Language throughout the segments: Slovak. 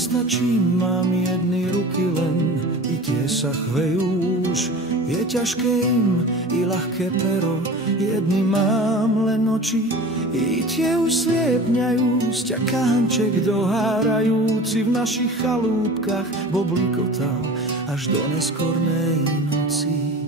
nestačí, mám jedny ruky len, i tie sa chvejú už. Je ťažké im i ľahké pero, jedny mám len oči, i tie už sliepňajú. Sťaká hanček dohárajúci v našich chalúbkach boblikotal až do neskornej noci.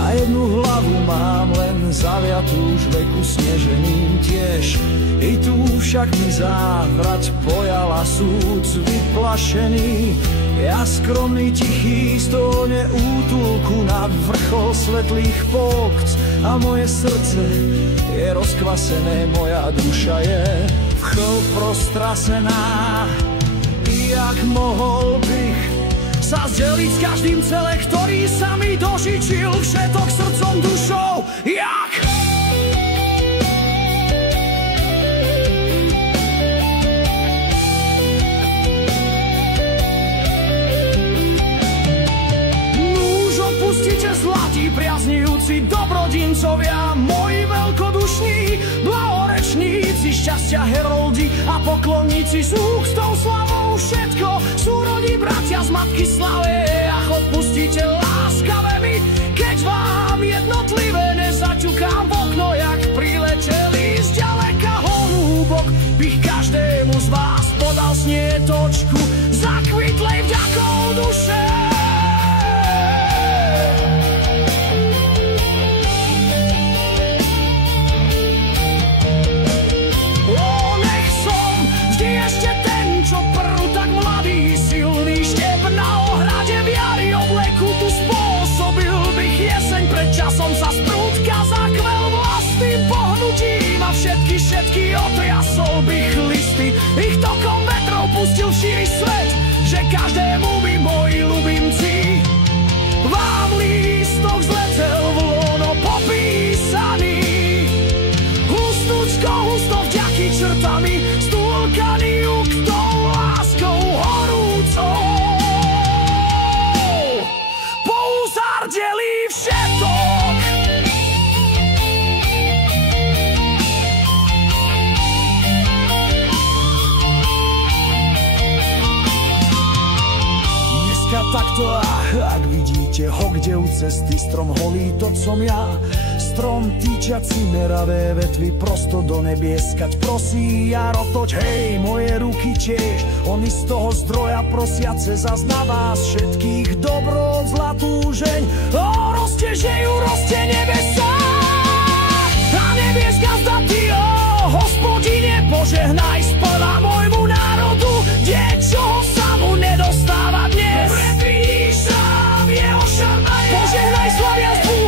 A jednu hlavu mám len zaviatú už veku snežením tiež, i tu však mi závrať pojala súd vyplašený. Ja skromný, tichý, stone útulku nad vrchol svetlých pokc, a moje srdce je rozkvasené, moja duša je v chlp roztrasená. Jak mohol bych sa zdeliť s každým celé, ktorý sa mi dožičil všetok srdcom, dušou, jak? Núž opustite zlatí, priaznivci, dobrodincovia, moji veľkodušní blahorečníci, šťastia heroldi a poklonníci, s úctou, slavou, všetko súrodí bratia z matky slave. Ach, odpustíte láskavé mi, keď vám jednotlivé nezaťukám v okno, jak prileteli zďaleka holúbok, bych každému z vás podal snietočku zakvitlej vďakou duše. Časom sa z prúdka zakvel vlastným pohnutím a všetky otriasol bych listy. Ich tokom vetrov pustil v šíri svet, že každému by moji ľubimci vám lístok zletel v lono popísaný. Hustúčko, husto vďaky črtami, stúlkaný uktou láskou horúcou. Pouzardelý všetko. Takto, ak vidíte ho, kde u cesty strom holí, to som ja. Strom týčaci meravé vetvy prosto do nebieskať prosí a rotoč, hej, moje ruky tiež, oni z toho zdroja prosiace zas na vás všetkých dobro, zlatú žeň. O, roztežejú, roste nebesa a nebieska zdatý, o, Hospodine, požehnaj spela môjmu národu, kde čoho sa mu nedostáva dnes. Požehnaj slavianstvu,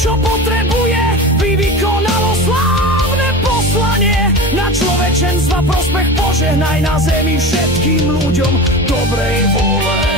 čo potrebuje, by vykonalo slávne poslanie na človečenstva prospech. Požehnaj na zemi všetkým ľuďom dobrej vôle.